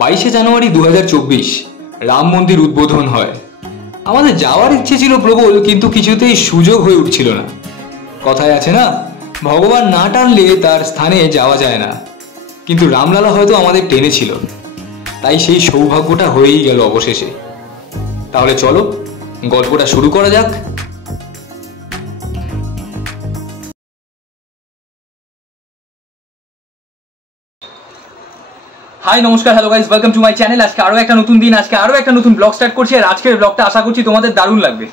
22শে জানুয়ারি 2024 রাম মন্দির উদ্বোধন হয়। আমাদের যাওয়ার ইচ্ছে ছিল প্রবল, কিন্তু কিছুতেই সুযোগ হয়ে উঠছিল না। কথায় আছে না, ভগবান না টানলে তার স্থানে যাওয়া যায় না। কিন্তু রামলালা হয়তো আমাদের টেনেছিল, তাই সেই সৌভাগ্যটা হয়েই গেল অবশেষে। তাহলে চলো গল্পটা শুরু করা যাক। হাই নমস্কার, hello guys, welcome to my channel. আজকে আরো একটা নতুন দিন, আজকে আরো একটা নতুন ব্লগ স্টার্ট করছি। আর আজকের ব্লগটা আশা করছি তোমাদের দারুণ লাগবে।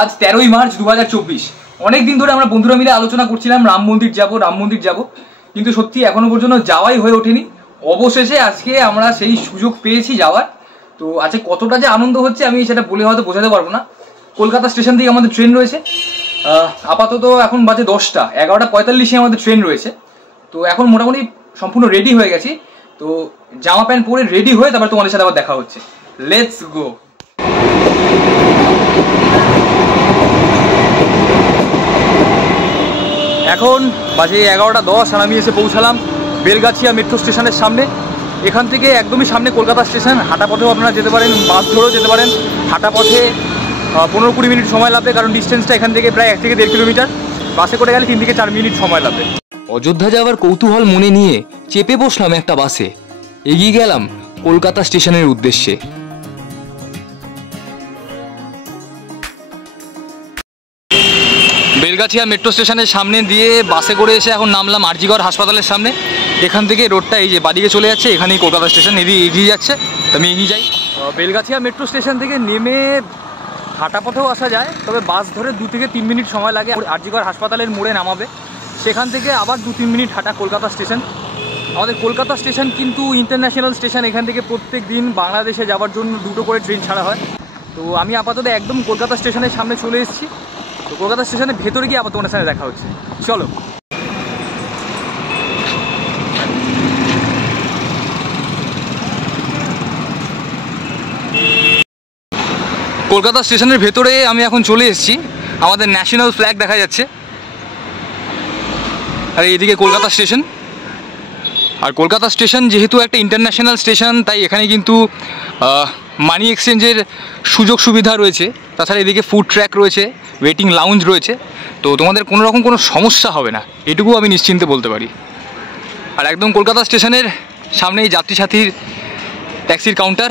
আজ 13ই মার্চ 2024। অনেক দিন ধরে আমরা বন্ধুরা মিলে আলোচনা করছিলাম রাম মন্দির যাব, কিন্তু সত্যি এখনো পর্যন্ত যাওয়াই হয়ে ওঠেনি। অবশেষে আজকে আমরা সেই সুযোগ পেয়েছি যাওয়ার। তো আজকে কতটা যে আনন্দ হচ্ছে আমি সেটা বলে হয়তো বোঝাতে পারবো না। কলকাতা স্টেশন থেকে আমাদের ট্রেন রয়েছে। আপাতত এখন বাজে 10টা, 11:45-এ আমাদের ট্রেন রয়েছে। তো এখন মোটামুটি সম্পূর্ণ রেডি হয়ে গেছি। তো জামা প্যান্ট পরে রেডি হয়ে তারপর তোমাদের সাথে আবার দেখা হচ্ছে। Let's go. এখন বাজে 11:10 আর আমি এসে পৌঁছালাম বেলগাছিয়া মেট্রো স্টেশনের সামনে। এখান থেকে একদমই সামনে কলকাতা স্টেশন। হাঁটা পথেও আপনারা যেতে পারেন, বাস ধরেও যেতে পারেন। হাঁটা পথে 15-20 মিনিট সময় লাগবে, কারণ ডিস্টেন্সটা এখান থেকে প্রায় 1 থেকে 1.5 কিলোমিটার। বাসে করে গেলে 3 থেকে 4 মিনিট সময় লাগবে। অযোধ্যা যাওয়ার কৌতূহল মনে নিয়ে চেপে বসলাম একটা বাসে। এগিয়ে গেলাম কলকাতা স্টেশনের উদ্দেশ্যে। বেলগাছিয়া মেট্রো স্টেশনের সামনে দিয়ে বাসে করে এসে এখন নামলাম আরজিকর হাসপাতালের সামনে। এখান থেকে রোডটা এই যে বাদিকে চলে যাচ্ছে, এখানেই কলকাতা স্টেশন। এগিয়ে যাচ্ছে, আমি এগিয়ে যাই। বেলগাছিয়া মেট্রো স্টেশন থেকে নেমে হাঁটা পথেও আসা যায়, তবে বাস ধরে 2 থেকে 3 মিনিট সময় লাগে। আরজিকর হাসপাতালের মোড়ে নামাবে, সেখান থেকে আবার 2-3 মিনিট হাঁটা কলকাতা স্টেশন। আমাদের কলকাতা স্টেশন কিন্তু ইন্টারন্যাশনাল স্টেশন। এখান থেকে প্রত্যেক দিন বাংলাদেশে যাওয়ার জন্য 2টো করে ট্রেন ছাড়া হয়। তো আমি আপাতত একদম কলকাতা স্টেশনের সামনে চলে এসেছি। তো কলকাতা স্টেশনের ভেতরে গিয়ে আবার তোমার সাথে দেখা হচ্ছে, চলো। কলকাতা স্টেশনের ভেতরে আমি এখন চলে এসেছি। আমাদের ন্যাশনাল ফ্ল্যাগ দেখা যাচ্ছে, আর এইদিকে কলকাতা স্টেশন। আর কলকাতা স্টেশন যেহেতু একটা ইন্টারন্যাশনাল স্টেশন, তাই এখানে কিন্তু মানি এক্সচেঞ্জের সুযোগ সুবিধা রয়েছে। তাছাড়া এদিকে ফুড ট্র্যাক রয়েছে, ওয়েটিং লাউঞ্জ রয়েছে। তো তোমাদের কোনো রকম কোনো সমস্যা হবে না, এটুকু আমি নিশ্চিন্তে বলতে পারি। আর একদম কলকাতা স্টেশনের সামনেই যাত্রী সাথীর ট্যাক্সির কাউন্টার।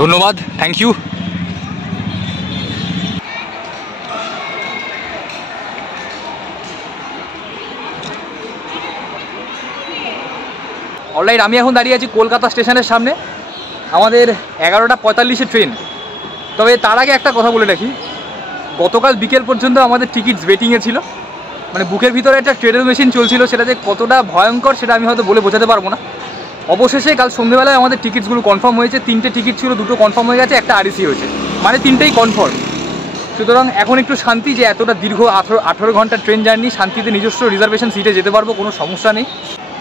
ধন্যবাদ, থ্যাংক ইউ। অলরাইট, আমি এখন দাঁড়িয়ে আছি কলকাতা স্টেশনের সামনে। আমাদের 11:45-এ ট্রেন। তবে তার আগে একটা কথা বলে রাখি, গতকাল বিকেল পর্যন্ত আমাদের টিকিটস ওয়েটিংয়ে ছিল। মানে বুকের ভিতরে একটা ট্রেডেল মেশিন চলছিল, সেটা যে কতটা ভয়ঙ্কর সেটা আমি হয়তো বলে বোঝাতে পারবো না। অবশেষে কাল সন্ধ্যেবেলায় আমাদের টিকিটসগুলো কনফার্ম হয়েছে। 3টে টিকিট ছিল, 2টো কনফার্ম হয়ে গেছে, একটা আরইসি হয়েছে, মানে 3টেই কনফার্ম। সুতরাং এখন একটু শান্তি যে এতটা দীর্ঘ 18 ঘন্টা ট্রেন জার্নি শান্তিতে নিজস্ব রিজার্ভেশন সিটে যেতে পারবো, কোনো সমস্যা নেই।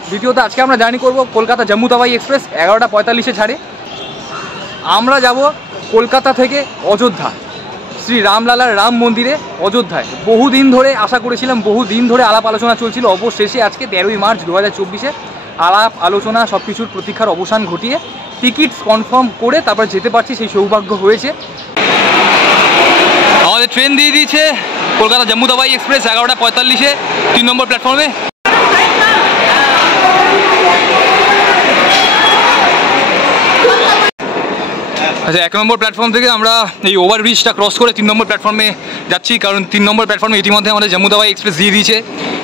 দ্বিতীয়ত আজকে আমরা জার্নি করব কলকাতা জম্মু তাওয়াই এক্সপ্রেস। 11:45-এ ছাড়ে। আমরা যাব কলকাতা থেকে অযোধ্যা, শ্রী রামলালার রাম মন্দিরে অযোধ্যায়। বহুদিন ধরে আশা করেছিলাম, বহুদিন ধরে আলাপ আলোচনা চলছিল। অবশেষে আজকে 13ই মার্চ 2024-এ আলাপ আলোচনা সব কিছুর প্রতীক্ষার অবসান ঘটিয়ে টিকিটস কনফার্ম করে তারপর যেতে পারছি, সেই সৌভাগ্য হয়েছে। আমাদের ট্রেন দিয়ে দিয়েছে কলকাতা জম্মু তাওয়াই এক্সপ্রেস 11:45-এ 3 নম্বর প্ল্যাটফর্মে। আচ্ছা, 1 নম্বর প্ল্যাটফর্ম থেকে আমরা এই ওভারব্রিজটা ক্রস করে 3 নম্বর প্ল্যাটফর্মে যাচ্ছি, কারণ 3 নম্বর প্ল্যাটফর্মে ইতিমধ্যে আমাদের জম্মু তাওয়াই এক্সপ্রেস দিয়ে দিয়েছে।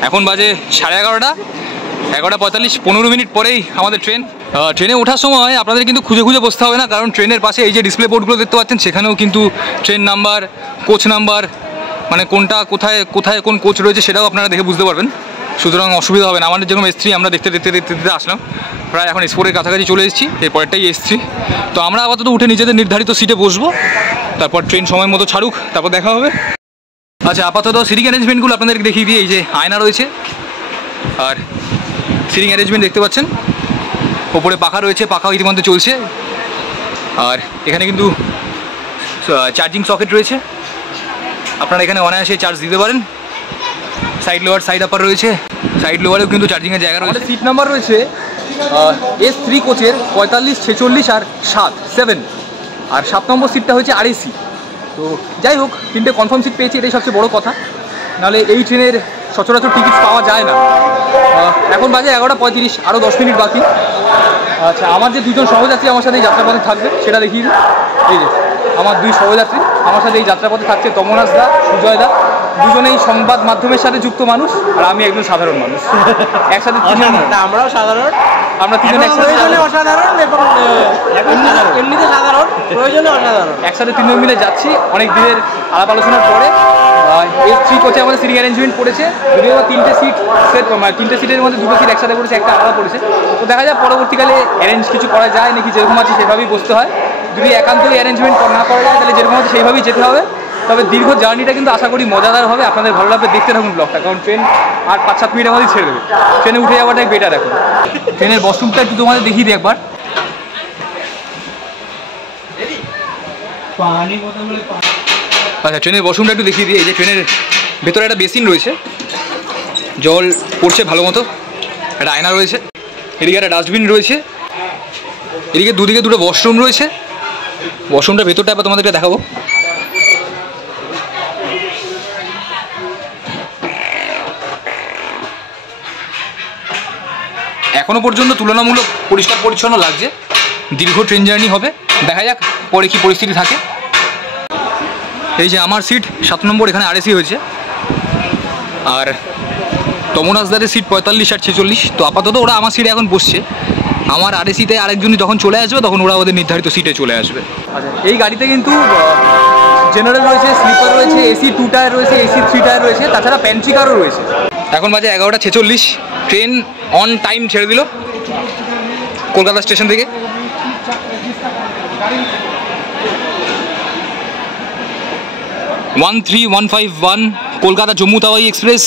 এখন বাজে 11:30, 11:45, 15 মিনিট পরেই আমাদের ট্রেন। ট্রেনে ওঠার সময় আপনাদের কিন্তু খুঁজে খুঁজে বসতে হবে না, কারণ ট্রেনের পাশে এই যে ডিসপ্লে বোর্ডগুলো দেখতে পাচ্ছেন, সেখানেও কিন্তু ট্রেন নাম্বার, কোচ নাম্বার, মানে কোনটা কোথায় কোথায় কোন কোচ রয়েছে সেটাও আপনারা দেখে বুঝতে পারবেন। সুতরাং অসুবিধা হবে না। আমাদের যেরকম S3 আমরা দেখতে আসলাম, প্রায় এখন S4-এর কাছাকাছি চলে এসেছি। এরপরটাই S3। তো আমরা আপাতত উঠে নিজেদের নির্ধারিত সিটে বসবো, তারপর ট্রেন সময় মতো ছাড়ুক, তারপর দেখা হবে। আচ্ছা, আপাতত সিটিং অ্যারেঞ্জমেন্টগুলো আপনাদেরকে দেখিয়ে দিয়ে, এই যে আয়না রয়েছে, আর সিটিং অ্যারেঞ্জমেন্ট দেখতে পাচ্ছেন। ওপরে পাখা রয়েছে, পাখাও ইতিমধ্যে চলছে। আর এখানে কিন্তু চার্জিং সকেট রয়েছে, আপনারা এখানে অনায়াসে চার্জ দিতে পারেন। সাইড লোয়ার সাইড আপার রয়েছে, সাইড লোয়ারেও কিন্তু চার্জিংয়ের জায়গা রয়েছে। সিট নাম্বার রয়েছে S3 কোচের 45, 46 আর 7। আর 7 নম্বর সিটটা হচ্ছে RAC। তো যাই হোক, 3টে কনফার্ম সিট পেয়েছি, এটাই সবচেয়ে বড় কথা। নাহলে এই ট্রেনের সচরাচর টিকিট পাওয়া যায় না। এখন বাজে 11:35, আরও 10 মিনিট বাকি। আচ্ছা, আমার যে দুজন সহযাত্রী আমার সাথে এই যাত্রাপথে থাকবে সেটা দেখিয়ে দিই। এই যে আমার 2 সহযাত্রী আমার সাথে এই যাত্রাপথে থাকছে, তমনাস দা, সুজয় দা। দুজনেই সংবাদ মাধ্যমের সাথে যুক্ত মানুষ, আর আমি একজন সাধারণ মানুষ। একসাথে আমরাও সাধারণ, আমরা তিনজন একসাথে অসাধারণ এবং এমনিতে সাধারণ, প্রয়োজনে অসাধারণ। একসাথে 3 জন মিলে যাচ্ছি অনেক দিনের আলাপ আলোচনার পরে। S3 কোচে আমাদের সিটিং অ্যারেঞ্জমেন্ট পড়েছে, যদিও 3টে সিট সেট, 3টে সিটের মধ্যে 2টো সিট একসাথে পড়েছে, একটা আলাদা পড়েছে। তো দেখা যায় পরবর্তীকালে অ্যারেঞ্জ কিছু করা যায় নাকি, যেরকম আছে সেভাবেই বসতে হয়। যদি একান্তই অ্যারেঞ্জমেন্ট না করা যায় তাহলে যেরকম আছে সেইভাবেই যেতে হবে। তবে দীর্ঘ জার্নিটা কিন্তু আশা করি মজাদার হবে, আপনাদের ভালো লাগবে, দেখতে থাকুন ব্লগটা। কারণ ট্রেন আর 5-7 মিনিটের মধ্যেই ছেড়ে দেবে। ট্রেনে উঠে যাওয়াটাই বেটার এখন। ট্রেনের ওয়াশরুমটা একটু তোমাদের দেখিয়ে দিই একবার। আচ্ছা, ট্রেনের ওয়াশরুমটা একটু দেখিয়ে দিই। এই যে ট্রেনের ভেতরে একটা বেসিন রয়েছে, জল পড়ছে ভালো মতো, একটা আয়না রয়েছে, এদিকে একটা ডাস্টবিন রয়েছে, এদিকে দুদিকে 2টো ওয়াশরুম রয়েছে। ওয়াশরুমটার ভেতরটা আবার তোমাদেরকে দেখাবো। এখনো পর্যন্ত তুলনামূলক পরিষ্কার পরিচ্ছন্ন লাগছে। দীর্ঘ ট্রেন জার্নি হবে, দেখা যাক পরে কী পরিস্থিতি থাকে। এই যে আমার সিট 7 নম্বর, এখানে RAC হয়েছে। আর তমনাসদারের সিট 45 আর 46। তো আপাতত ওরা আমার সিটে এখন বসছে। আমার RACতে আরেকজনই যখন চলে আসবে তখন ওরা ওদের নির্ধারিত সিটে চলে আসবে। আচ্ছা, এই গাড়িতে কিন্তু জেনারেল রয়েছে, স্লিপার রয়েছে, AC 2 টায়ার রয়েছে, AC 3 টায়ার রয়েছে, তাছাড়া প্যান্ট্রি কারও রয়েছে। এখন বাজে 11:46, ট্রেন অন টাইম ছেড়ে দিল কলকাতা স্টেশন থেকে। ওয়ান 3151 কলকাতা জম্মু তাওয়াই এক্সপ্রেস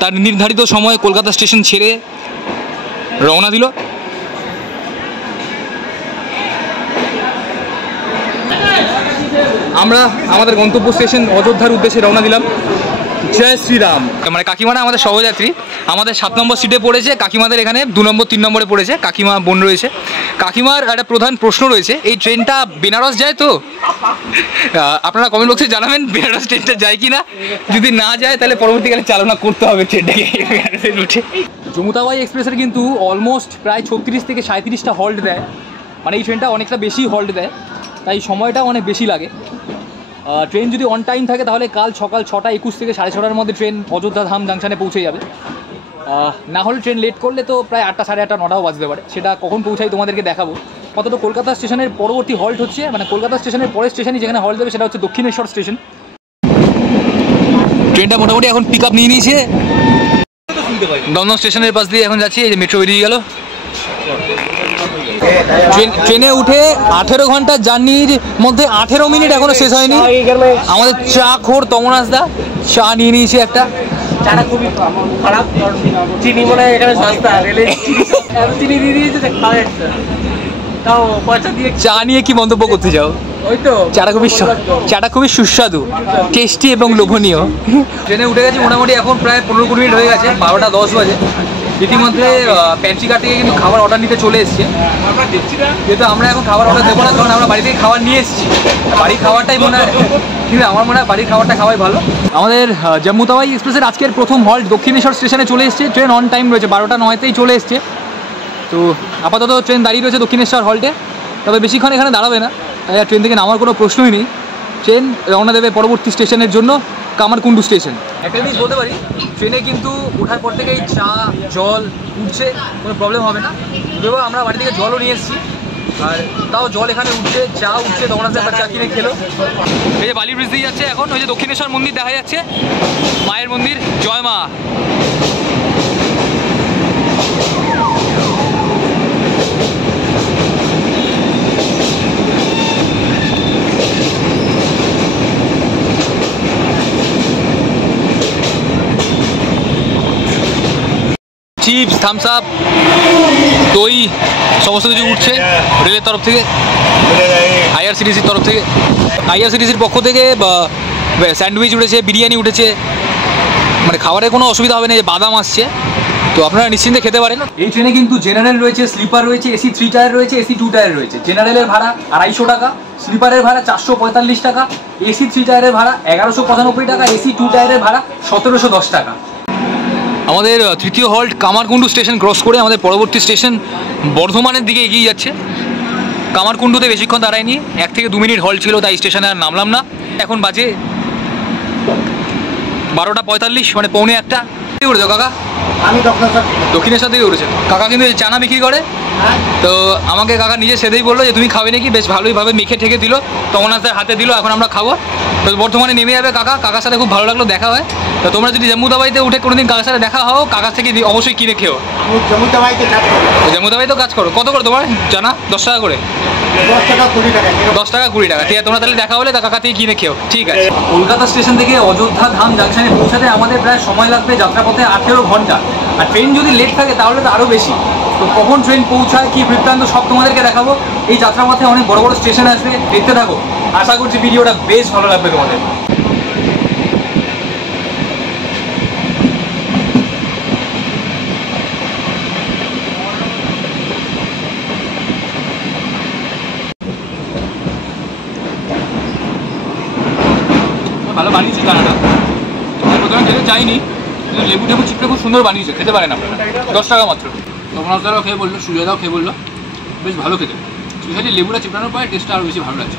তার নির্ধারিত সময়ে কলকাতা স্টেশন ছেড়ে রওনা দিল। আমরা আমাদের গন্তব্য স্টেশন অযোধ্যার উদ্দেশ্যে রওনা দিলাম। জয় শ্রীরাম। মানে কাকিমারা আমাদের সহযাত্রী, আমাদের 7 নম্বর সিটে পড়েছে, কাকিমাদের এখানে 2 নম্বর 3 নম্বরে পড়েছে। কাকিমা বোন রয়েছে। কাকিমার একটা প্রধান প্রশ্ন রয়েছে, এই ট্রেনটা বেনারস যায় তো? আপনারা কমেন্ট বক্সে জানাবেন বেনারস ট্রেনটা যায় কি না। যদি না যায় তাহলে পরবর্তীকালে চালনা করতে হবে ট্রেনটাকে বেনারসের রুটে। জম্মু তাওয়াই এক্সপ্রেসের কিন্তু অলমোস্ট প্রায় 36 থেকে 37টা হল্ট দেয়। মানে এই ট্রেনটা অনেকটা বেশি হল্ট দেয়, তাই সময়টাও অনেক বেশি লাগে। ট্রেন যদি অন টাইম থাকে তাহলে কাল সকাল 6:21 থেকে 6:30টার মধ্যে ট্রেন অযোধ্যা ধাম জাংশনে পৌঁছে যাবে। না হলে ট্রেন লেট করলে তো প্রায় 8টা, 8:30, 9টাও বাজতে পারে। সেটা কখন পৌঁছাই তোমাদেরকে দেখাবো। কতটা কলকাতা স্টেশনের পরবর্তী হল্ট হচ্ছে, মানে কলকাতা স্টেশনের পরের স্টেশনই যেখানে হল্ট দেবে সেটা হচ্ছে দক্ষিণেশ্বর স্টেশন। ট্রেনটা মোটামুটি এখন পিক আপ নিয়ে নিয়েছে। দমদম স্টেশনের পাশ দিয়ে এখন যাচ্ছি। এই যে মেট্রো বেরিয়ে গেল। ট্রেনে উঠে 18 ঘন্টার জার্নির মধ্যে 18 মিনিট এখনো শেষ হয়নি। আমাদের চা খোর তমনাস দা চা নিয়ে নিয়েছে একটা। চাটা খুবই খারাপ, চিনি মনে হয় এখানে সস্তা, রেলে চিনি দিয়ে দিয়েছে, খাওয়া যাচ্ছে তাও পয়সা দিয়ে। চা নিয়ে কি মন্তব্য করতে চাও? ওই তো চাটা খুবই সুস্বাদু, টেস্টি এবং লোভনীয়। ট্রেনে উঠে গেছি মোটামুটি এখন প্রায় 15-20 মিনিট হয়ে গেছে, 12:10 বাজে। ইতিমধ্যে প্যান্ট্রি কার থেকে কিন্তু খাবার অর্ডার নিতে চলে এসছে। যেহেতু আমরা এখন খাবার অর্ডার দেবো না, কারণ আমরা বাড়ি থেকে খাবার নিয়ে এসেছি। বাড়ির খাবারটাই মনে হয়, কিন্তু আমার মনে হয় বাড়ির খাবারটা খাওয়াই ভালো। আমাদের জম্মু তাওয়াই এক্সপ্রেসের আজকের প্রথম হল্ট দক্ষিণেশ্বর স্টেশনে চলে এসছে। ট্রেন অন টাইম রয়েছে, 12:09তেই চলে এসছে। তো আপাতত ট্রেন দাঁড়িয়ে রয়েছে দক্ষিণেশ্বর হল্টে, তবে বেশিক্ষণ এখানে দাঁড়াবে না, তাই ট্রেন থেকে নামার কোনো প্রশ্নই নেই। ট্রেন রওনা দেবে পরবর্তী স্টেশনের জন্য, কামারকুণ্ডু স্টেশন। একটা জিনিস বলতে পারি, ট্রেনে কিন্তু ওঠার পর থেকেই চা জল উঠছে, কোনো প্রবলেম হবে না। যদিও আমরা বাড়ি থেকে জলও নিয়ে এসেছি, আর তাও জল এখানে উঠছে, চা উঠছে। তখন একটা চা কিনে খেলো। এই যে বালি ব্রিজ দিয়ে যাচ্ছে এখন, ওই যে দক্ষিণেশ্বর মন্দির দেখা যাচ্ছে, মায়ের মন্দির, জয় মা। চিপস, থামস আপ, দই সমস্ত কিছু উঠছে রেলের তরফ থেকে, IRCTCর তরফ থেকে। IRCTCর পক্ষ থেকে স্যান্ডউইচ উঠেছে, বিরিয়ানি উঠেছে, মানে খাবারের কোনো অসুবিধা হবে না, যে বাদাম আসছে, তো আপনারা নিশ্চিন্তে খেতে পারেন। এই ট্রেনে কিন্তু জেনারেল রয়েছে, স্লিপার রয়েছে, এসি 3 টায়ার রয়েছে, এসি 2 টায়ার রয়েছে। জেনারেলের ভাড়া 250 টাকা, স্লিপারের ভাড়া 445 টাকা, এসি 3 টায়ারের ভাড়া 1195 টাকা, এসি 2 টায়ারের ভাড়া 1710 টাকা। আমাদের তৃতীয় হল্ট কামারকুণ্ডু স্টেশন ক্রস করে আমাদের পরবর্তী স্টেশন বর্ধমানের দিকে এগিয়ে যাচ্ছে। কামারকুণ্ডুতে বেশিক্ষণ দাঁড়ায়নি, 1 থেকে 2 মিনিট হল্ট ছিল, তাই স্টেশনে আর নামলাম না। এখন বাজে 12:45, মানে পৌনে 1টা। কি করেছো কাকা? আমি দক্ষিণেশ্বর থেকে উঠেছে। কাকা কিন্তু চানা বিক্রি করে, তো আমাকে কাকা নিজে সেদেই বললো যে তুমি খাবে নাকি, বেশ ভালোইভাবে মেখে ঠেকে দিল, তখন হাতে দিল, এখন আমরা খাবো। তো বর্ধমানে নেমে যাবে কাকার সাথে খুব ভালো লাগলো, দেখা হয়। তো তোমরা যদি জম্মুদাবাইতে উঠে কোনোদিন কাকার সাথে দেখা হও, কাকার থেকে অবশ্যই কিনে খেও। জম্মুদাবাইতেও কাজ করো। কত করে তোমার জানা? 10 টাকা করে? 10 টাকা 20 টাকা। ঠিক আছে, তোমরা তাহলে দেখা হলে কাকা থেকে কিনে খেও। ঠিক আছে। কলকাতা স্টেশন থেকে অযোধ্যা ধাম জাংশনে পৌঁছাতে আমাদের প্রায় সময় লাগবে যাত্রাপথে 18 ঘন্টা। আর ট্রেন যদি লেট থাকে তাহলে তো আরও বেশি। তো কখন ট্রেন পৌঁছায়, কি বৃত্তান্ত, সব তোমাদেরকে দেখাবো। এই যাত্রাপথে অনেক বড় বড় স্টেশন আসবে, দেখতে থাকো। আশা করছি ভিডিওটা বেশ ভালো লাগবে তোমাদের। ভালো বানিয়েছে জানাটা, প্রথমে খেতে চাইনি, কিন্তু লেবু টেবু চিপড়ে খুব সুন্দর বানিয়েছে, খেতে পারেন আপনারা। 10 টাকা মাত্র। তখন আপনারাও খেয়ে বললো, সুজয়দাও খেয়ে বললো বেশ ভালো খেতে, স্পেশালি লেবুটা চিপড়ানোর পরে টেস্টটা আরও বেশি ভালো লাগছে।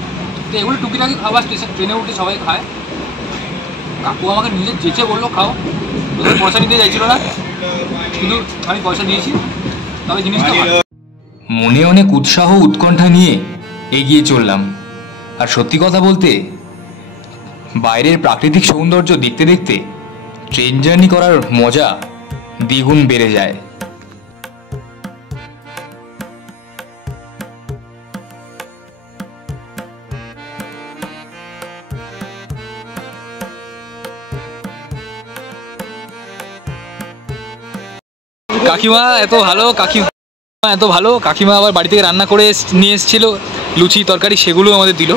তো এগুলো টুকিটাকি খাবার স্টেশন, ট্রেনে উঠে সবাই খায়। কাকু আমাকে নিজে যেচে বললো খাও, ওদের পয়সা নিতে চাইছিল না, কিন্তু আমি পয়সা দিয়েছি, তবে জিনিসটা মনে অনেক উৎসাহ উৎকণ্ঠা নিয়ে এগিয়ে চললাম। আর সত্যি কথা বলতে, বাইরের প্রাকৃতিক সৌন্দর্য দেখতে দেখতে ট্রেন জার্নি করার মজা দ্বিগুণ বেড়ে যায়। কাকিমা এত ভালো, কাকিমা আবার বাড়ি থেকে রান্না করে নিয়ে এসেছিল লুচি তরকারি, সেগুলো আমাদের দিল।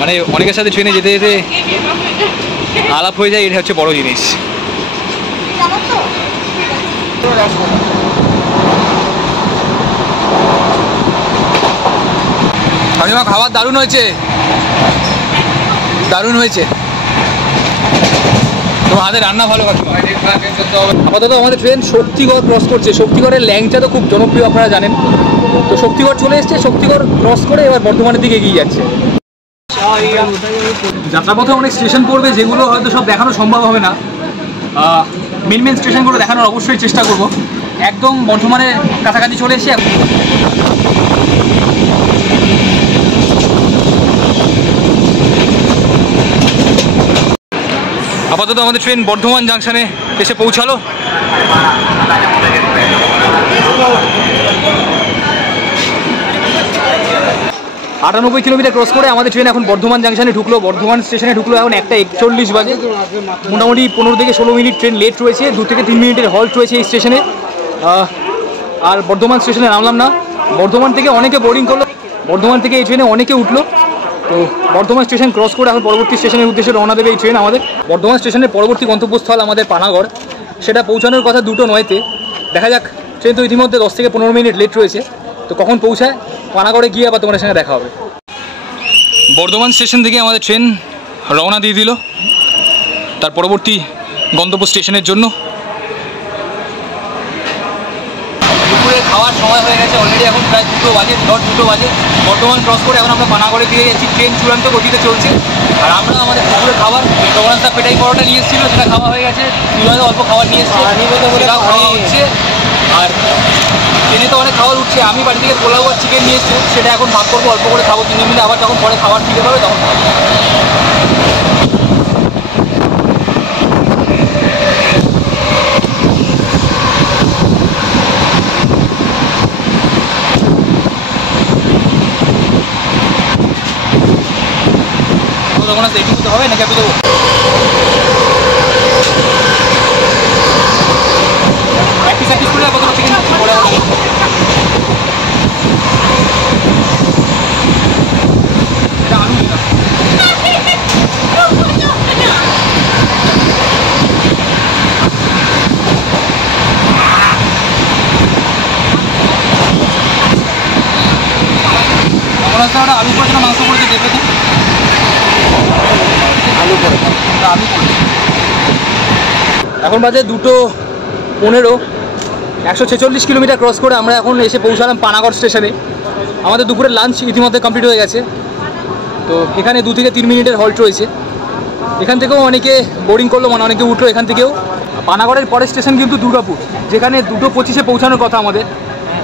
মানে অনেকের সাথে ট্রেনে যেতে যেতে আলাপ হয়ে যায়, এটা হচ্ছে বড় জিনিস। কাকিমা খাবার দারুণ হয়েছে, দারুণ হয়েছে, তোমার হাতে রান্না ভালো কাকিমা। আপাতত আমাদের ট্রেন শক্তিগড় ক্রস করছে। শক্তিগড়ের ল্যাংচা তো খুব জনপ্রিয়, আপনারা জানেন। তো শক্তিগড় চলে এসছে, শক্তিগড় ক্রস করে এবার বর্ধমানের দিকে এগিয়ে যাচ্ছে। যাত্রাপথে অনেক স্টেশন পড়বে, যেগুলো হয়তো সব দেখানো সম্ভব হবে না। মেন স্টেশনগুলো দেখানোর অবশ্যই চেষ্টা করব। একদম বর্ধমানের কাছাকাছি চলে এসে আপাতত আমাদের ট্রেন বর্ধমান জাংশনে এসে পৌঁছালো। 98 কিলোমিটার ক্রস করে আমাদের ট্রেন এখন বর্ধমান জাংশনে ঢুকলো, বর্ধমান স্টেশনে ঢুকলো। এখন 1:41 বাজে, মোটামুটি 15 থেকে 16 মিনিট ট্রেন লেট রয়েছে। 2 থেকে 3 মিনিটের হল্ট রয়েছে এই স্টেশনে। আর বর্ধমান স্টেশনে নামলাম না। বর্ধমান থেকে অনেকে বোর্ডিং করলো, বর্ধমান থেকে এই ট্রেনে অনেকে উঠলো। তো বর্ধমান স্টেশন ক্রস করে এখন পরবর্তী স্টেশনের উদ্দেশ্যে রওনা দেবে এই ট্রেন আমাদের। বর্ধমান স্টেশনের পরবর্তী গন্তব্যস্থল আমাদের পানাগড়, সেটা পৌঁছানোর কথা 2:09-তে। দেখা যাক, ট্রেন তো ইতিমধ্যে 10 থেকে 15 মিনিট লেট রয়েছে, তো কখন পৌঁছায় পানাগড়ে গিয়ে আবার তোমাদের সঙ্গে দেখা হবে। বর্ধমান স্টেশন থেকে আমাদের ট্রেন রওনা দিয়ে দিল তার পরবর্তী গন্তব্য স্টেশনের জন্য। দুপুরে খাওয়ার সময় হয়ে গেছে অলরেডি, এখন প্রায় 2 বাজে, 2 বাজে। বর্ধমান ক্রস করে এখন আমরা পানাগড়ে দিয়ে যাচ্ছি। ট্রেন চূড়ান্ত গতিতে চলছে, আর আমরা আমাদের দুপুরে খাবার জগন্নাথ পেটাই পরোটা নিয়ে এসেছিলো, সেটা খাওয়া হয়ে গেছে। দুজনে অল্প খাবার নিয়ে এসেছে, সেটা খাওয়া হচ্ছে। আর ট্রেনে তো অনেক খাবার উঠছে। আমি বাড়ি থেকে পোলাও আর চিকেন নিয়ে এসেছি, সেটা এখন ভাগ করবো, অল্প করে খাবো 3 মিনিটে। আবার যখন পরে খাবার খিদে পাবে তখন খাবো। তখন আসতে এইটুকুতে হবে নাকি আপনি দেবো? প্র্যাকটিস করে কত চিকেন পরে এটা আলু দিলাম। আগে প্রথম আলু পড়েছে, আমি পড়েছি। এখন বাজে 2:15, 146 কিলোমিটার ক্রস করে আমরা এখন এসে পৌঁছালাম পানাগড় স্টেশনে। আমাদের দুপুরের লাঞ্চ ইতিমধ্যে কমপ্লিট হয়ে গেছে। তো এখানে 2 থেকে 3 মিনিটের হল্ট রয়েছে। এখান থেকেও অনেকে বোর্ডিং করলো, মানে অনেকে উঠলো এখান থেকেও। পানাগড়ের পরের স্টেশন কিন্তু দুর্গাপুর, যেখানে 2:25-এ পৌঁছানোর কথা আমাদের।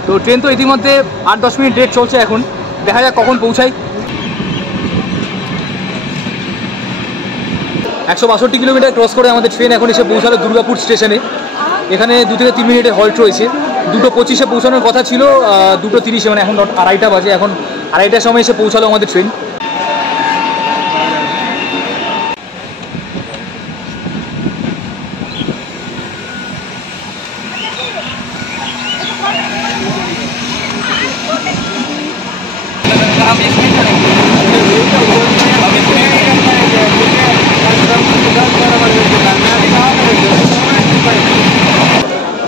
তো ট্রেন তো ইতিমধ্যে 8-10 মিনিট লেট চলছে, এখন দেখা যাক কখন পৌঁছাই। 162 কিলোমিটার ক্রস করে আমাদের ট্রেন এখন এসে পৌঁছালো দুর্গাপুর স্টেশনে। এখানে 2 থেকে 3 মিনিটের হল্ট রয়েছে। 2:25-এ পৌঁছানোর কথা ছিল, 2:30-এ, মানে এখন 2:30 বাজে। এখন 2:30টার সময় এসে পৌঁছালো আমাদের ট্রেন।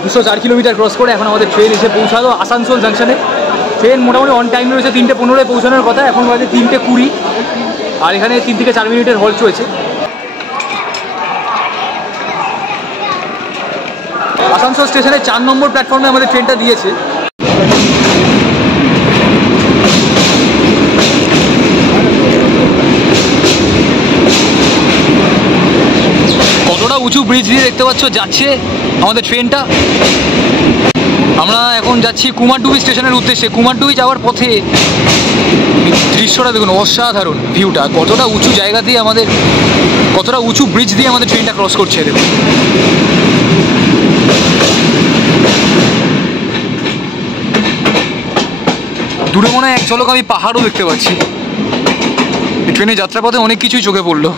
দুশো 4 কিলোমিটার ক্রস করে এখন আমাদের ট্রেন এসে পৌঁছালো আসানসোল জাংশনে। ট্রেন মোটামুটি অন টাইম রয়েছে, 3:15-এ পৌঁছানোর কথা, এখন বাজে 3:20। আর এখানে 3 থেকে 4 মিনিটের হল্ট রয়েছে। আসানসোল স্টেশনে 4 নম্বর প্ল্যাটফর্মে আমাদের ট্রেনটা দিয়েছে। কতটা উঁচু ব্রিজ দিয়ে দেখতে পাচ্ছ যাচ্ছে আমাদের ট্রেনটা। আমরা এখন যাচ্ছি কুমারডুবি স্টেশনের উদ্দেশ্যে। কুমারডুবি যাওয়ার পথে দৃশ্যটা দেখুন, অসাধারণ ভিউটা। কতটা উঁচু জায়গা দিয়ে আমাদের, কতটা উঁচু ব্রিজ দিয়ে আমাদের ট্রেনটা ক্রস করছে দেখুন। দূরে মনে হয় এক ঝলক আমি পাহাড়ও দেখতে পাচ্ছি। এই ট্রেনের যাত্রাপথে অনেক কিছুই চোখে পড়লো।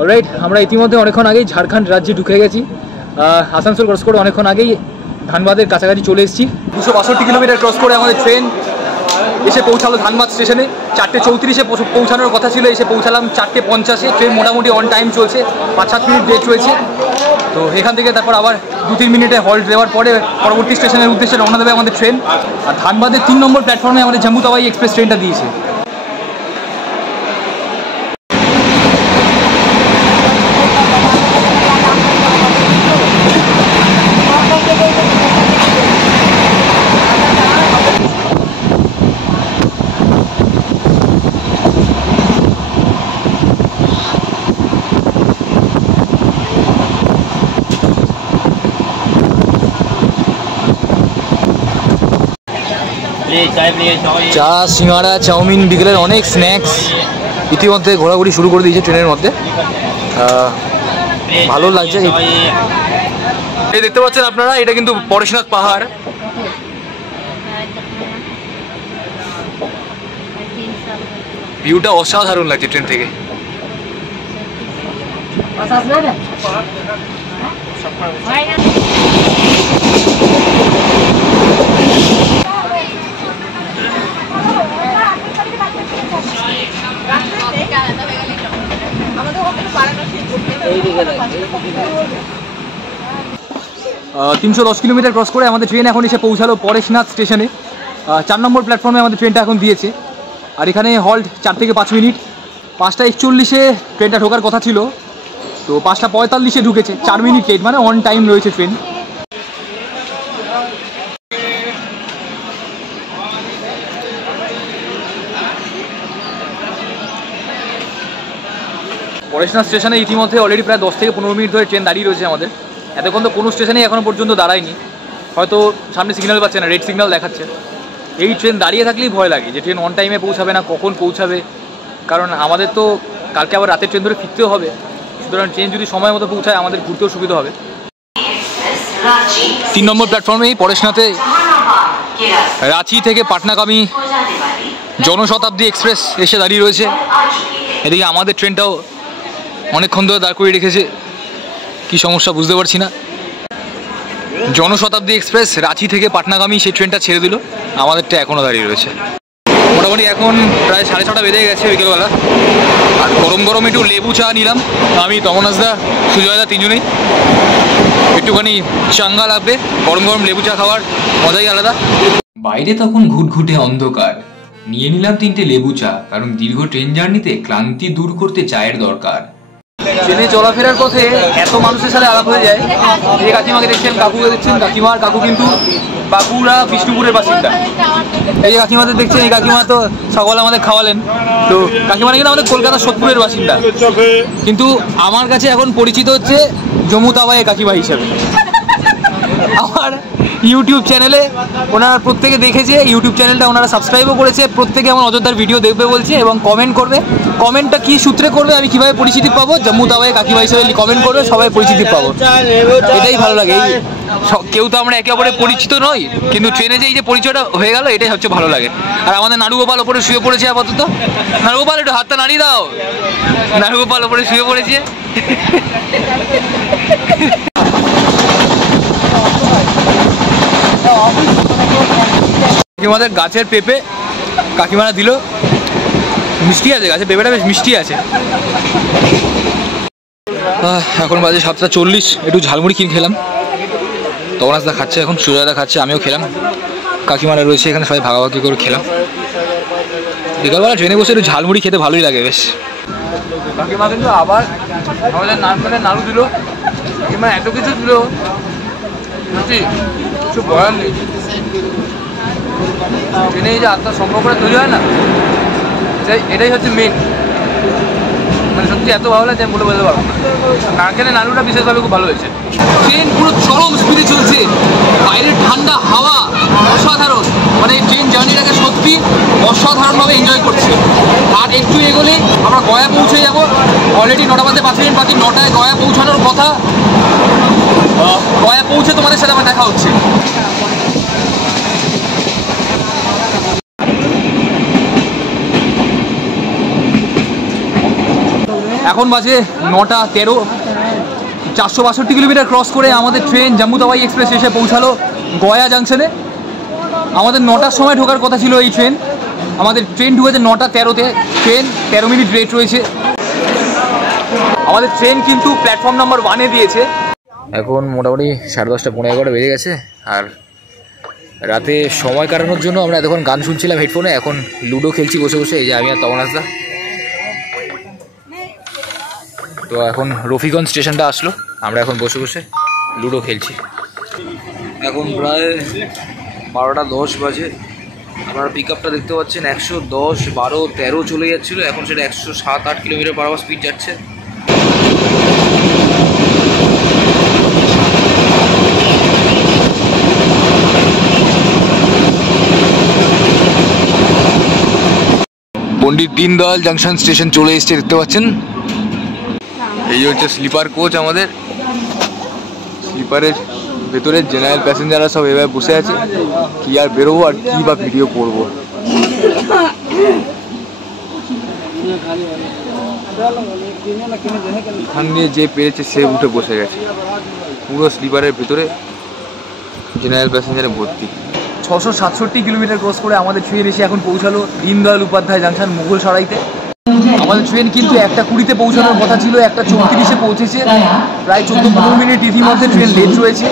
অলরাইট, আমরা ইতিমধ্যে অনেকক্ষণ আগেই ঝাড়খণ্ড রাজ্যে ঢুকে গেছি। আসানসোল ক্রস করে অনেকক্ষণ আগেই ধানবাদের কাছাকাছি চলে এসেছি। 262 কিলোমিটার ক্রস করে আমাদের ট্রেন এসে পৌঁছালো ধানবাদ স্টেশনে। 4:34-এ পৌঁছানোর কথা ছিল, এসে পৌঁছালাম 4:50-এ। ট্রেন মোটামুটি অন টাইম চলছে, 5-7 মিনিট লেট রয়েছে। তো এখান থেকে তারপর আবার 2-3 মিনিটে হল্ট দেওয়ার পরে পরবর্তী স্টেশনের উদ্দেশ্যে রওনা দেবে আমাদের ট্রেন। আর ধানবাদের 3 নম্বর প্ল্যাটফর্মে আমাদের জম্মু তাওয়াই এক্সপ্রেস ট্রেনটা দিয়েছে। চা, সিঙ্গাড়া, চাউমিন, বিকেলের অনেক স্ন্যাক্স ইতিমধ্যে ঘোরাঘুরি শুরু করে দিয়েছে ট্রেনের মধ্যে। ভালো লাগছে। এই দেখতে পাচ্ছেন আপনারা, এটা কিন্তু পরেশনাথ পাহাড়। ভিউটা অসাধারণ লাগছে ট্রেন থেকে। তিনশো 10 কিলোমিটার ক্রস করে আমাদের ট্রেন এখন এসে পৌঁছালো পরেশনাথ স্টেশনে। 4 নম্বর প্ল্যাটফর্মে আমাদের ট্রেনটা এখন দিয়েছে। আর এখানে হল্ট 4 থেকে 5 মিনিট। 5:41-এ ট্রেনটা ঢোকার কথা ছিল, তো 5:45-এ ঢুকেছে। 4 মিনিট লেট, মানে অন টাইম রয়েছে ট্রেন। পরেশনাথ স্টেশনে ইতিমধ্যে অলরেডি প্রায় 10 থেকে 15 মিনিট ধরে ট্রেন দাঁড়িয়ে রয়েছে আমাদের। এতক্ষণ তো কোনো স্টেশনেই এখনও পর্যন্ত দাঁড়ায়নি, হয়তো সামনে সিগন্যাল পাচ্ছে না, রেড সিগন্যাল দেখাচ্ছে। এই ট্রেন দাঁড়িয়ে থাকলেই ভয় লাগে যে ট্রেন অন টাইমে পৌঁছাবে না, কখন পৌঁছাবে। কারণ আমাদের তো কালকে আবার রাতের ট্রেন ধরে ফিরতেও হবে, সুতরাং ট্রেন যদি সময় মতো পৌঁছায় আমাদের ঘুরতেও সুবিধা হবে। 3 নম্বর প্ল্যাটফর্মেই পরেশনাথে রাঁচি থেকে পাটনাগামী জনশতাব্দী এক্সপ্রেস এসে দাঁড়িয়ে রয়েছে। এদিকে আমাদের ট্রেনটাও অনেকক্ষণ ধরে দাঁড় করিয়ে রেখেছে, কি সমস্যা বুঝতে পারছি না। জনশতাব্দী এক্সপ্রেস রাঁচি থেকে পাটনাগামী সেই ট্রেনটা ছেড়ে দিল, আমাদেরটা এখনও দাঁড়িয়ে রয়েছে। মোটামুটি এখন প্রায় 6:30 বেজে গেছে বিকেলবেলা। আর গরম গরম একটু লেবু চা নিলাম আমি, তমনাসদা, সুজয়দা, তিনজনেই। একটুখানি চাঙ্গা লাগবে, গরম গরম লেবু চা খাওয়ার মজাই আলাদা। বাইরে তখন ঘুটঘুটে অন্ধকার। নিয়ে নিলাম 3টে লেবু চা, কারণ দীর্ঘ ট্রেন জার্নিতে ক্লান্তি দূর করতে চায়ের দরকার। ট্রেনে চলাফেরার পথে এত মানুষের সাথে আলাপ হয়ে যায়। এই কাকিমাকে দেখছেন, কাকুকে দেখছেন, কাকিমার কাকু কিন্তু বাঁকুড়া বিষ্ণুপুরের বাসিন্দা। এই যে কাকিমাদের দেখছেন, এই কাকিমা তো সকালে আমাদের খাওয়ালেন। তো কাকিমারা কিন্তু আমাদের কলকাতা সোদপুরের বাসিন্দা, কিন্তু আমার কাছে এখন পরিচিত হচ্ছে জম্মু তাওয়াই কাকিমা হিসেবে। আমার ইউটিউব চ্যানেলে ওনারা প্রত্যেকে দেখেছে, ইউটিউব চ্যানেলটা ওনারা সাবস্ক্রাইবও করেছে, প্রত্যেকে আমার অযোধ্যার ভিডিও দেখবে বলছে এবং কমেন্ট করবে। কমেন্টটা কী সূত্রে করবে, আমি কীভাবে পরিচিতি পাবো, জম্মু তাওয়াই কাকিমা হিসেবে কমেন্ট করবে, সবাই পরিচিতি পাবো। এটাই ভালো লাগে। কেউ তো আমরা একে অপরে পরিচিত নই, কিন্তু ট্রেনে যে এই যে পরিচয়টা হয়ে গেল, এটাই হচ্ছে ভালো লাগে। আর আমাদের নাড়ুগোপাল ওপরে শুয়ে পড়েছে আপাতত। নাড়ুগোপাল একটু হাতটা নাড়িয়ে দাও। নাড়ুগোপাল ওপরে শুয়ে পড়েছে। কাকিমাদের গাছের পেঁপে কাকিমারা দিল, মিষ্টি আছে, গাছের পেঁপেটা বেশ মিষ্টি আছে। এখন বাজে 7:40, একটু ঝালমুড়ি কিনে খেলাম। তমনাসদা খাচ্ছে, এখন সুজয়দা খাচ্ছে, আমিও খেলাম, কাকিমারা রয়েছে এখানে, সবাই ভাগাভাগি করে খেলাম। বিকালবেলা ট্রেনে বসে একটু ঝালমুড়ি খেতে ভালোই লাগে বেশ। কাকিমা কিন্তু আবার আমাদের নারকেলের নাড়ু দিল, কাকিমা এত কিছু দিল, কিছু বলার নেই। ট্রেনে এই যে আত্মার সম্পর্কটা তৈরি হয় না, এটাই হচ্ছে মেন। মানে সত্যি এত ভালো লাগে আমি বলে বলতে পারবো না। নারকেলের নাড়ুটা বিশেষভাবে খুব ভালো হয়েছে। ট্রেন পুরো চরম স্পিডে চলছে, বাইরের ঠান্ডা হাওয়া অসাধারণ। মানে এই ট্রেন জার্নিটাকে সত্যি অসাধারণভাবে এনজয় করছে। আর একটু এগোলে আমরা গয়া পৌঁছে যাব। অলরেডি 9টা বাজে 5 মিনিট বাকি, 9টায় গয়া পৌঁছানোর কথা। গয়া পৌঁছে তোমাদের সাথে আমার দেখা হচ্ছে। এখন বাজে 9:13, 462 কিলোমিটার ক্রস করে আমাদের ট্রেন জম্মু তাওয়াই এক্সপ্রেস এসে পৌঁছালো গয়া জাংশনে। আমাদের 9টার সময় ঢোকার কথা ছিল এই ট্রেন, আমাদের ট্রেন ঢুকেছে 9:13-তে। ট্রেন 13 মিনিট লেট রয়েছে। আমাদের ট্রেন কিন্তু প্ল্যাটফর্ম নাম্বার 1-এ দিয়েছে। এখন মোটামুটি 10:30, 11:15 বেজে গেছে। আর রাতে সময় কাটানোর জন্য আমরা এতক্ষণ গান শুনছিলাম হেডফোনে, এখন লুডো খেলছি বসে বসে। এই যে আমি আর তমনাসদা। তো এখন রফিগঞ্জ স্টেশনটা আসলো, আমরা এখন বসে বসে লুডো খেলছি। এখন প্রায় 12:10 বাজে। আপনারা পিক আপটা দেখতে পাচ্ছেন, 110, 12, 13 চলে যাচ্ছিলো, এখন সেটা 107-8 কিলোমিটার পার আওয়ার স্পিড যাচ্ছে। পণ্ডিত দীনদয়াল জাংশন স্টেশন চলে এসছে, দেখতে পাচ্ছেন। এই হচ্ছে স্লিপার কোচ আমাদের। স্লিপারের ভেতরে জেনারেল প্যাসেঞ্জাররা সব এভাবে বসে আছে। কি আর বেরোবো আর কি বা ভিডিও করবো। এখান দিয়ে যে পেরেছে সে উঠে বসে গেছে। পুরো স্লিপারের ভেতরে জেনারেল প্যাসেঞ্জারে ভর্তি। 667 কিলোমিটার ক্রস করে আমাদের ট্রেন এসে এখন পৌঁছালো দীনদয়াল উপাধ্যায় জাংশন মুঘলসরাইতে। আমাদের ট্রেন কিন্তু 1:20-তে পৌঁছানোর কথা ছিল, 1:34-এ পৌঁছেছে। প্রায় 14-15 মিনিট ইতিমধ্যে ট্রেন লেট রয়েছে।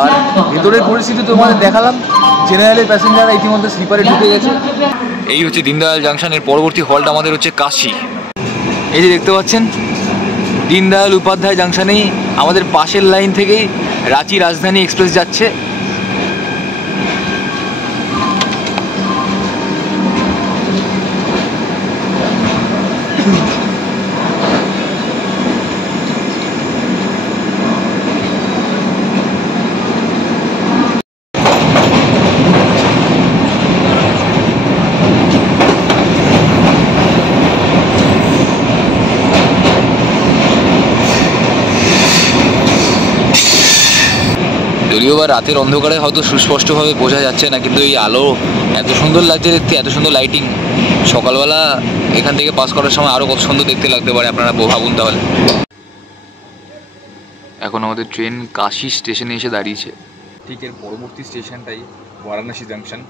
আর ভেতরের পরিস্থিতি তোমাদের দেখালাম, জেনারেলের প্যাসেঞ্জাররা ইতিমধ্যে স্লিপারে ঢুকে গেছে। এই হচ্ছে দীনদয়াল জাংশনের পরবর্তী হলটা আমাদের হচ্ছে কাশী। এই যে দেখতে পাচ্ছেন দীনদয়াল উপাধ্যায় জাংশনেই আমাদের পাশের লাইন থেকেই রাঁচি রাজধানী এক্সপ্রেস যাচ্ছে। যদিও বা রাতের অন্ধকারে হয়তো সুস্পষ্টভাবে বোঝা যাচ্ছে না, কিন্তু এই আলো এত সুন্দর লাগছে দেখতে, এত সুন্দর লাইটিং। সকালবেলা এখান থেকে পাস করার সময় আরও কত সুন্দর দেখতে লাগতে পারে, আপনারা ভাবুন তাহলে। এখন আমাদের ট্রেন কাশী স্টেশনে এসে দাঁড়িয়েছে। ঠিক এর পরবর্তী স্টেশনটাই বারাণসী জাংশন।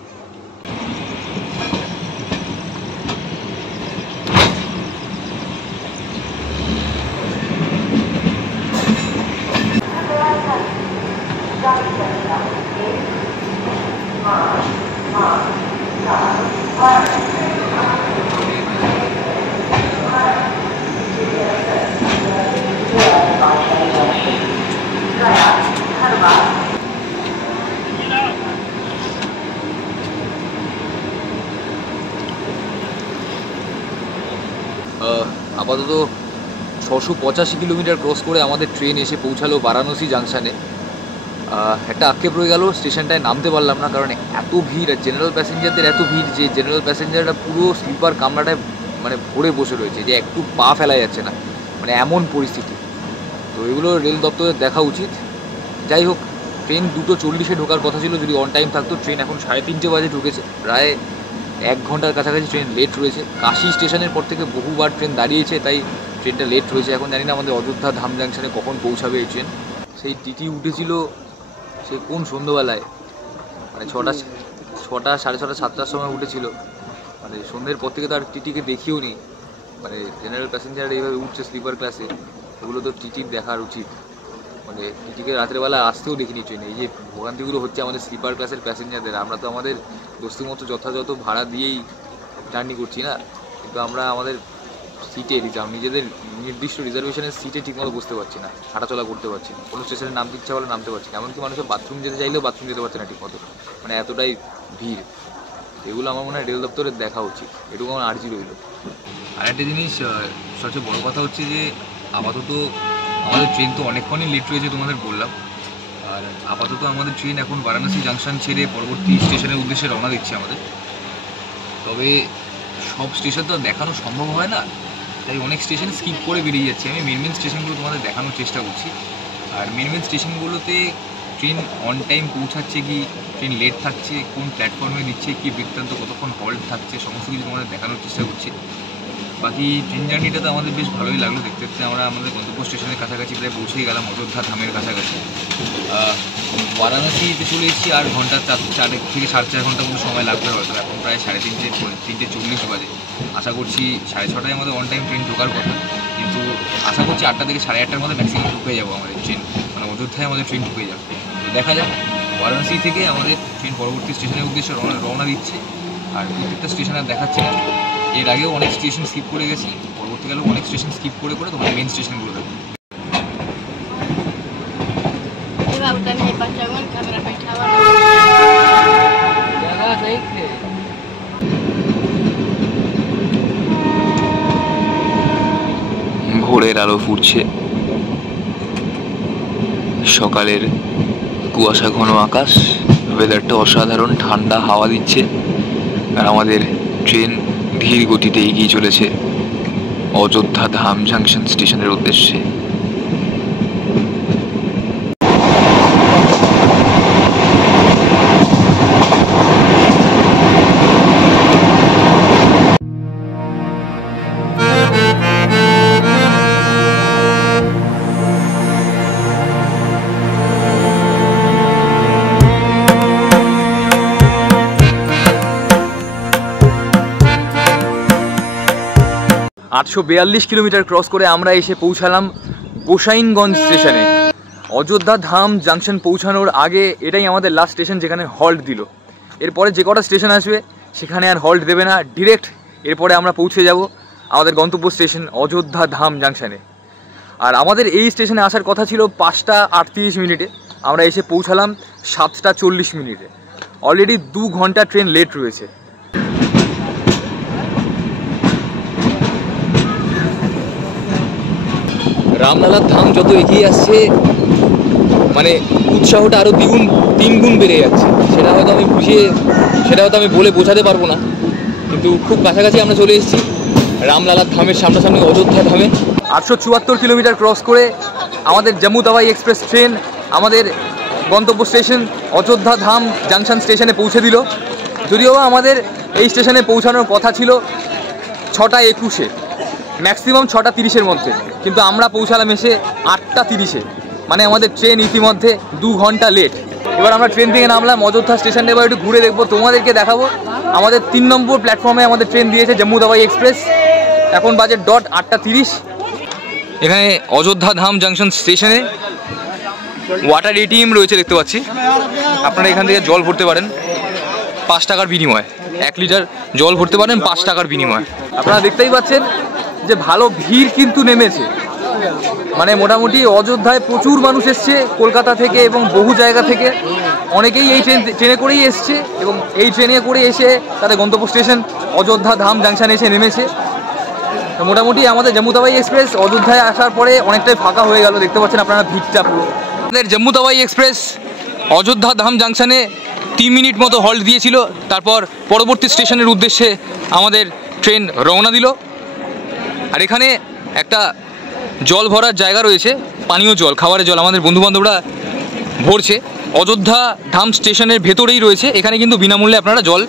আপাতত 685 কিলোমিটার ক্রস করে আমাদের ট্রেন এসে পৌঁছালো বারাণসী জাংশনে। একটা আক্ষেপ রয়ে গেল, স্টেশনটায় নামতে পারলাম না, কারণ এত ভিড় আর জেনারেল প্যাসেঞ্জারদের এত ভিড় যে জেনারেল প্যাসেঞ্জাররা পুরো স্লিপার কামরাটায় মানে ভরে বসে রয়েছে, যে একটু পা ফেলা যাচ্ছে না, মানে এমন পরিস্থিতি। তো এগুলো রেল দপ্তরের দেখা উচিত। যাই হোক, ট্রেন 2:40-এ ঢোকার কথা ছিল যদি অন টাইম থাকতো। ট্রেন এখন 3:30 বাজে ঢুকেছে, প্রায় 1 ঘন্টার কাছাকাছি ট্রেন লেট রয়েছে। কাশি স্টেশনের পর থেকে বহুবার ট্রেন দাঁড়িয়েছে, তাই ট্রেনটা লেট রয়েছে। এখন জানি না আমাদের অযোধ্যা ধাম জাংশনে কখন পৌঁছাবে এই ট্রেন। সেই টিটি উঠেছিল সে কোন সন্ধ্যেবেলায়, মানে 6টা 6:30 7টার সময় উঠেছিল। মানে সন্ধ্যের পর থেকে তো আর টিটিকে দেখিও নি। মানে জেনারেল প্যাসেঞ্জার এইভাবে উঠছে স্লিপার ক্লাসে, এগুলো তো টিটির দেখার উচিত। মানে টিটিকে রাত্রেবেলা আসতেও দেখিনি ট্রেনে। এই যে ভোগান্তিগুলো হচ্ছে আমাদের স্লিপার ক্লাসের প্যাসেঞ্জারদের, আমরা তো আমাদের দোস্তি মতো যথাযথ ভাড়া দিয়েই জার্নি করছি না, কিন্তু আমরা আমাদের সিটে নিজেদের নির্দিষ্ট রিজার্ভেশনের সিটে ঠিকমতো বসতে পারছি না, হাঁটাচলা করতে পারছি না, কোনো স্টেশনে নামতে ইচ্ছা হলে নামতে পারছি না, এমনকি মানুষের বাথরুম যেতে চাইলেও বাথরুম যেতে পারছে না ঠিকমতো, মানে এতটাই ভিড়। এগুলো আমার মনে হয় রেল দপ্তরের দেখা উচিত, এটুকু আমার আর্জি রইল। আর একটা জিনিস সবচেয়ে বড় কথা হচ্ছে যে আপাতত আমাদের ট্রেন তো অনেকক্ষণই লেট রয়েছে তোমাদের বললাম, আর আপাতত আমাদের ট্রেন এখন বারাণসী জাংশন ছেড়ে পরবর্তী স্টেশনের উদ্দেশ্যে রওনা দিচ্ছে আমাদের। তবে সব স্টেশন তো দেখানো সম্ভব হয় না, তাই অনেক স্টেশন স্কিপ করে বেরিয়ে যাচ্ছে। আমি মেন স্টেশনগুলো তোমাদের দেখানোর চেষ্টা করছি। আর মেন স্টেশনগুলোতে ট্রেন অন টাইম পৌঁছাচ্ছে কি, ট্রেন লেট থাকছে, কোন প্ল্যাটফর্মে দিচ্ছে, কি বৃত্তান্ত, কতক্ষণ হল্ট থাকছে, সমস্ত কিছু তোমাদের দেখানোর চেষ্টা করছি। বাকি ট্রেন জার্নিটা তো আমাদের বেশ ভালোই লাগলো। দেখতে দেখতে আমরা আমাদের গন্তব্য স্টেশনের কাছাকাছি প্রায় পৌঁছেই গেলাম, অযোধ্যা ধামের কাছাকাছি। বারাণসীতে চলে এসেছি, আর ঘন্টা 4 থেকে 4.5 ঘন্টা মতো সময় লাগবে হয়তো। এখন প্রায় 3:40 বাজে। আশা করছি 6:30টায় আমাদের অন টাইম ট্রেন ঢোকার কথা, কিন্তু আশা করছি 8টা থেকে 8:30টার মধ্যে ম্যাক্সিমাম ঢুকে যাবো আমাদের ট্রেন, মানে অযোধ্যায় আমাদের ট্রেন ঢুকে যাবে। তো দেখা যাক, বারাণসী থেকে আমাদের ট্রেন পরবর্তী স্টেশনের উদ্দেশ্যে রওনা দিচ্ছে। আর প্রত্যেকটা স্টেশন আর দেখাচ্ছে না, এর আগেও অনেক স্টেশন স্কিপ করে গেছি, পরবর্তীকালেও অনেক স্টেশন স্কিপ করে তোমাদের মেন স্টেশনগুলো দেখো। ভোরের আলো ফুটছে, সকালের কুয়াশা ঘন আকাশ, ওয়েদারটা অসাধারণ, ঠান্ডা হাওয়া দিচ্ছে। আর আমাদের ট্রেন ধীর গতিতে এগিয়ে চলেছে অযোধ্যা ধাম জাংশন স্টেশনের উদ্দেশ্যে। আটশো 42 কিলোমিটার ক্রস করে আমরা এসে পৌঁছালাম গোসাইনগঞ্জ স্টেশনে। অযোধ্যা ধাম জাংশন পৌঁছানোর আগে এটাই আমাদের লাস্ট স্টেশন যেখানে হল্ট দিল। এরপরে যে কটা স্টেশন আসবে সেখানে আর হল্ট দেবে না, ডিরেক্ট এরপরে আমরা পৌঁছে যাব আমাদের গন্তব্য স্টেশন অযোধ্যা ধাম জাংশনে। আর আমাদের এই স্টেশনে আসার কথা ছিল 5টা 38 আমরা এসে পৌঁছালাম 7টা 40। অলরেডি 2 ঘন্টা ট্রেন লেট রয়েছে। রামলালার ধাম যত এগিয়ে আসছে মানে উৎসাহটা আরও 3 গুণ বেড়ে যাচ্ছে। সেটা হয়তো আমি বলে বোঝাতে পারবো না, কিন্তু খুব কাছাকাছি আমরা চলে এসেছি রামলালার ধামের সামনাসামনি অযোধ্যা ধামে। 874 কিলোমিটার ক্রস করে আমাদের জম্মু তাওয়াই এক্সপ্রেস ট্রেন আমাদের গন্তব্য স্টেশন অযোধ্যা ধাম জাংশন স্টেশনে পৌঁছে দিল। যদিও আমাদের এই স্টেশনে পৌঁছানোর কথা ছিল 6টা 21, ম্যাক্সিমাম 6টা 30 মধ্যে, কিন্তু আমরা পৌঁছালাম এসে 8টা 30। মানে আমাদের ট্রেন ইতিমধ্যে 2 ঘন্টা লেট। এবার আমরা ট্রেন থেকে নামলাম অযোধ্যা স্টেশনে, এবার একটু ঘুরে দেখবো, তোমাদেরকে দেখাবো। আমাদের 3 নম্বর প্ল্যাটফর্মে আমাদের ট্রেন দিয়েছে জম্মু তাওয়াই এক্সপ্রেস। এখন বাজে 8টা 30। এখানে অযোধ্যা ধাম জাংশন স্টেশনে ওয়াটার এটিএম রয়েছে দেখতে পাচ্ছি। আপনারা এখান থেকে জল ভরতে পারেন 5 টাকার বিনিময়ে, 1 লিটার জল ভরতে পারেন 5 টাকার বিনিময়ে। আপনারা দেখতেই পাচ্ছেন যে ভালো ভিড় কিন্তু নেমেছে। মানে মোটামুটি অযোধ্যায় প্রচুর মানুষ এসছে কলকাতা থেকে এবং বহু জায়গা থেকে। অনেকেই এই ট্রেনে করেই এসছে এবং এই ট্রেনে করে এসে তাদের গন্তব্য স্টেশন অযোধ্যা ধাম জাংশনে এসে নেমেছে। তো মোটামুটি আমাদের জম্মু তাওয়াই এক্সপ্রেস অযোধ্যায় আসার পরে অনেকটাই ফাঁকা হয়ে গেল, দেখতে পাচ্ছেন আপনারা ভিড়টা পুরো। আমাদের জম্মু তাওয়াই এক্সপ্রেস অযোধ্যা ধাম জাংশনে 3 মিনিট মতো হল্ট দিয়েছিল, তারপর পরবর্তী স্টেশনের উদ্দেশ্যে আমাদের ট্রেন রওনা দিল। আর এখানে একটা জল ভরার জায়গা রয়েছে, পানীয় জল, খাবারের জল, আমাদের বন্ধুবান্ধবরা ভরছে। অযোধ্যা ধাম স্টেশনের ভেতরেই রয়েছে, এখানে কিন্তু বিনামূল্যে আপনারা জল